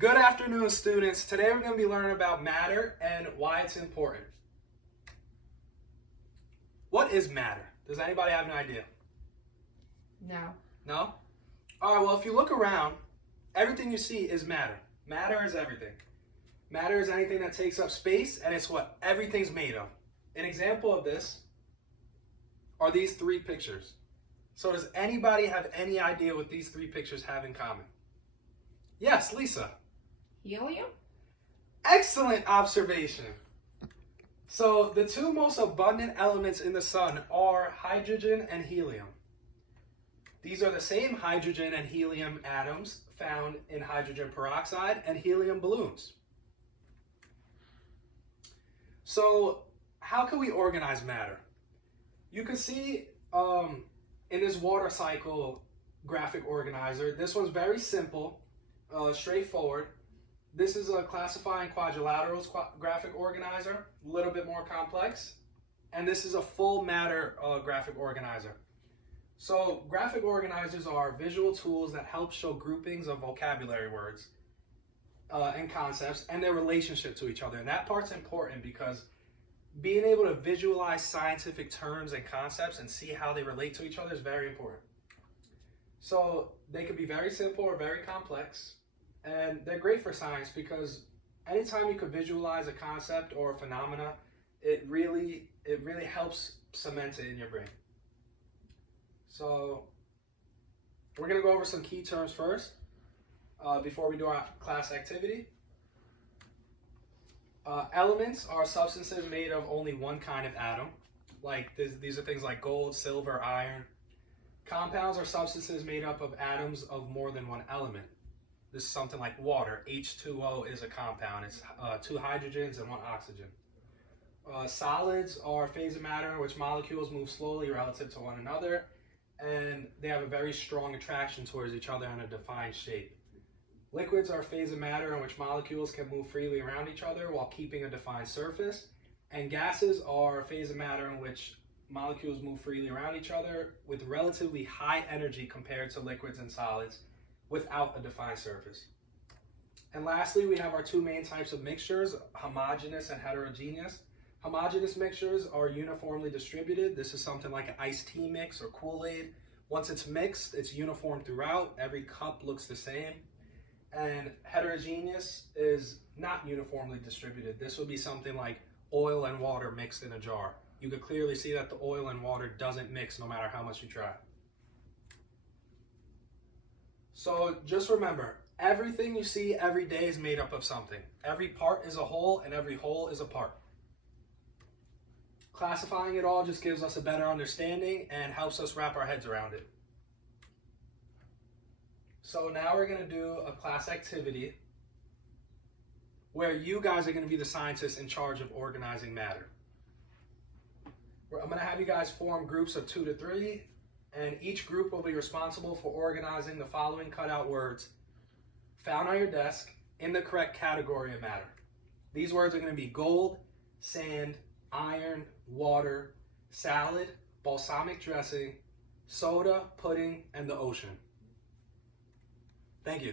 Good afternoon, students. Today we're going to be learning about matter and why it's important. What is matter? Does anybody have an idea? No. No? All right, well, if you look around, everything you see is matter. Matter is everything. Matter is anything that takes up space, and it's what everything's made of. An example of this are these three pictures. So does anybody have any idea what these three pictures have in common? Yes, Lisa. Helium? Excellent observation. So the two most abundant elements in the sun are hydrogen and helium. These are the same hydrogen and helium atoms found in hydrogen peroxide and helium balloons. So how can we organize matter? You can see in this water cycle graphic organizer, this one's very simple, straightforward. This is a classifying quadrilaterals graphic organizer, a little bit more complex. And this is a full matter graphic organizer. So graphic organizers are visual tools that help show groupings of vocabulary words and concepts and their relationship to each other. And that part's important because being able to visualize scientific terms and concepts and see how they relate to each other is very important. So they could be very simple or very complex. And they're great for science because anytime you could visualize a concept or a phenomena, it really helps cement it in your brain. So we're going to go over some key terms first before we do our class activity. Elements are substances made of only one kind of atom. Like these are things like gold, silver, iron. Compounds are substances made up of atoms of more than one element. This is something like water. H2O is a compound. It's two hydrogens and one oxygen. Solids are phase of matter in which molecules move slowly relative to one another, and they have a very strong attraction towards each other in a defined shape. Liquids are phase of matter in which molecules can move freely around each other while keeping a defined surface. And gases are phase of matter in which molecules move freely around each other with relatively high energy compared to liquids and solids, without a defined surface. And lastly, we have our two main types of mixtures, homogeneous and heterogeneous. Homogeneous mixtures are uniformly distributed. This is something like an iced tea mix or Kool-Aid. Once it's mixed, it's uniform throughout. Every cup looks the same. And heterogeneous is not uniformly distributed. This would be something like oil and water mixed in a jar. You could clearly see that the oil and water doesn't mix no matter how much you try. So just remember, everything you see every day is made up of something. Every part is a whole and every whole is a part. Classifying it all just gives us a better understanding and helps us wrap our heads around it. So now we're going to do a class activity where you guys are going to be the scientists in charge of organizing matter. I'm going to have you guys form groups of 2 to 3. And each group will be responsible for organizing the following cutout words found on your desk in the correct category of matter. These words are going to be gold, sand, iron, water, salad, balsamic dressing, soda, pudding, and the ocean. Thank you.